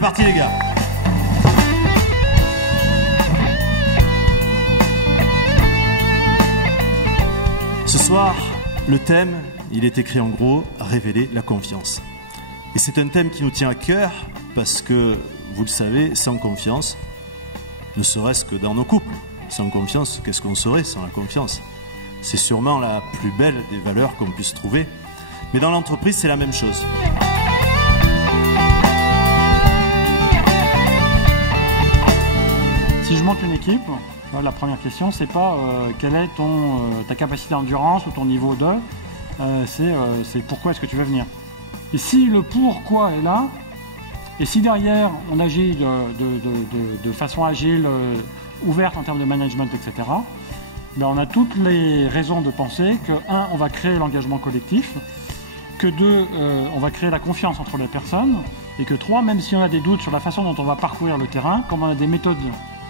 parti les gars. Ce soir, le thème, il est écrit en gros, révéler la confiance. Et c'est un thème qui nous tient à cœur parce que, vous le savez, sans confiance, ne serait-ce que dans nos couples, sans confiance, qu'est-ce qu'on serait sans la confiance? C'est sûrement la plus belle des valeurs qu'on puisse trouver. Mais dans l'entreprise, c'est la même chose. Si je monte une équipe, la première question, c'est pas quelle est ta capacité d'endurance ou ton niveau de, c'est pourquoi est-ce que tu veux venir. Et si le pourquoi est là, et si derrière on agit de façon agile, ouverte en termes de management, etc., ben on a toutes les raisons de penser que, 1, on va créer l'engagement collectif, que 2, on va créer la confiance entre les personnes, et que 3, même si on a des doutes sur la façon dont on va parcourir le terrain, comme on a des méthodes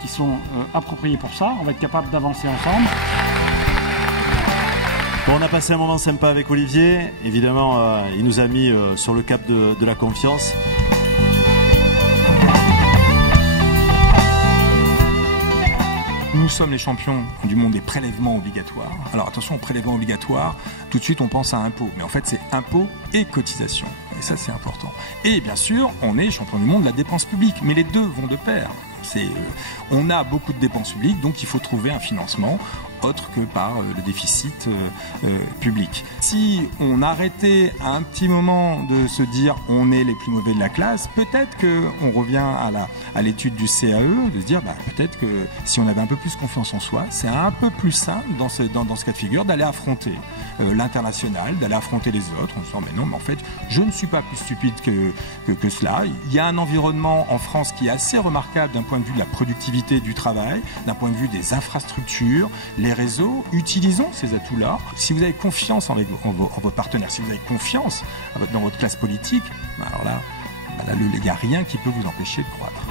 qui sont appropriées pour ça, on va être capable d'avancer ensemble. Bon, on a passé un moment sympa avec Olivier. Évidemment, il nous a mis sur le cap de la confiance. Nous sommes les champions du monde des prélèvements obligatoires. Alors attention aux prélèvements obligatoires, tout de suite on pense à impôts, mais en fait c'est impôts et cotisations. Et ça c'est important. Et bien sûr, on est champion du monde de la dépense publique, mais les deux vont de pair. On a beaucoup de dépenses publiques, donc il faut trouver un financement autre que par le déficit public. Si on arrêtait à un petit moment de se dire on est les plus mauvais de la classe, peut-être qu'on revient à l'étude du CAE, de se dire peut-être que si on avait un peu plus confiance en soi, c'est un peu plus simple dans ce cas de figure d'aller affronter l'international, d'aller affronter les autres en disant mais non, mais en fait je ne suis pas plus stupide que cela. Il y a un environnement en France qui est assez remarquable d'un point de vue de la productivité du travail, d'un point de vue des infrastructures, les réseaux, utilisons ces atouts-là. Si vous avez confiance en vos partenaires, si vous avez confiance dans votre classe politique, alors là, il n'y a rien qui peut vous empêcher de croître.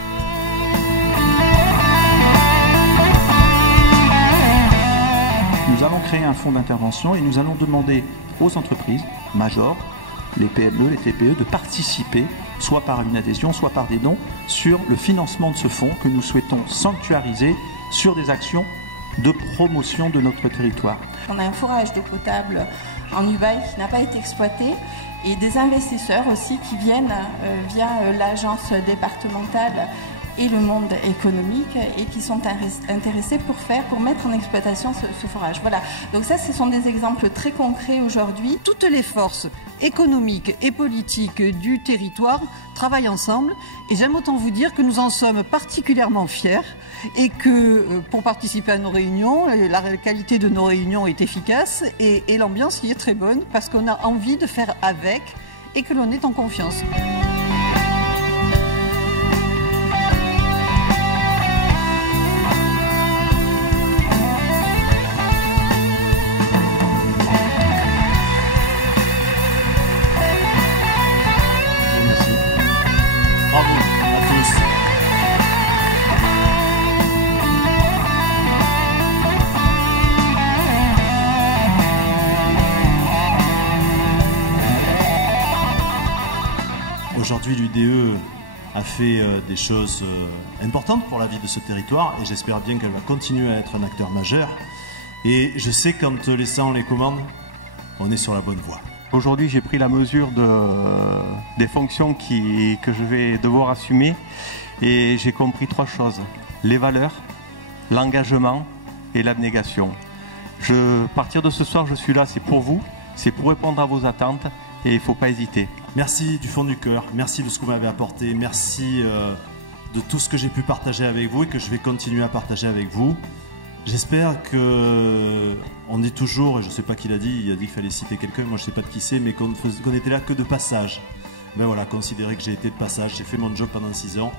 Nous allons créer un fonds d'intervention et nous allons demander aux entreprises, majors, les PME, les TPE, de participer, soit par une adhésion, soit par des dons, sur le financement de ce fonds que nous souhaitons sanctuariser sur des actions de promotion de notre territoire. On a un forage d'eau potable en Ubaye qui n'a pas été exploité et des investisseurs aussi qui viennent via l'agence départementale et le monde économique et qui sont intéressés pour mettre en exploitation ce forage. Voilà. Donc ça, ce sont des exemples très concrets aujourd'hui. Toutes les forces économiques et politiques du territoire travaillent ensemble et j'aime autant vous dire que nous en sommes particulièrement fiers et que pour participer à nos réunions, la qualité de nos réunions est efficace et l'ambiance y est très bonne parce qu'on a envie de faire avec et que l'on est en confiance. Bravo à tous. Aujourd'hui, l'UDE a fait des choses importantes pour la vie de ce territoire et j'espère bien qu'elle va continuer à être un acteur majeur. Et je sais qu'en te laissant les commandes, on est sur la bonne voie. Aujourd'hui, j'ai pris la mesure des fonctions que je vais devoir assumer et j'ai compris 3 choses. Les valeurs, l'engagement et l'abnégation. À partir de ce soir, je suis là, c'est pour vous, c'est pour répondre à vos attentes et il ne faut pas hésiter. Merci du fond du cœur, merci de ce que vous m'avez apporté, merci de tout ce que j'ai pu partager avec vous et que je vais continuer à partager avec vous. J'espère que, on dit toujours, et je ne sais pas qui l'a dit, il a dit qu'il fallait citer quelqu'un, moi je ne sais pas de qui c'est, mais qu'on était là que de passage. Ben voilà, considérez que j'ai été de passage, j'ai fait mon job pendant 6 ans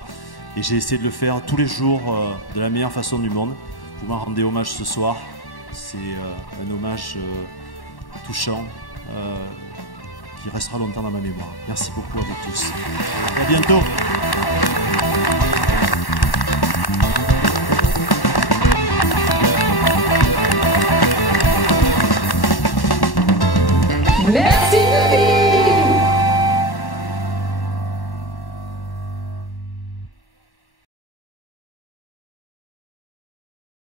et j'ai essayé de le faire tous les jours de la meilleure façon du monde. Vous m'en rendez hommage ce soir, c'est un hommage touchant qui restera longtemps dans ma mémoire. Merci beaucoup à vous tous. À bientôt. Merci de vivre.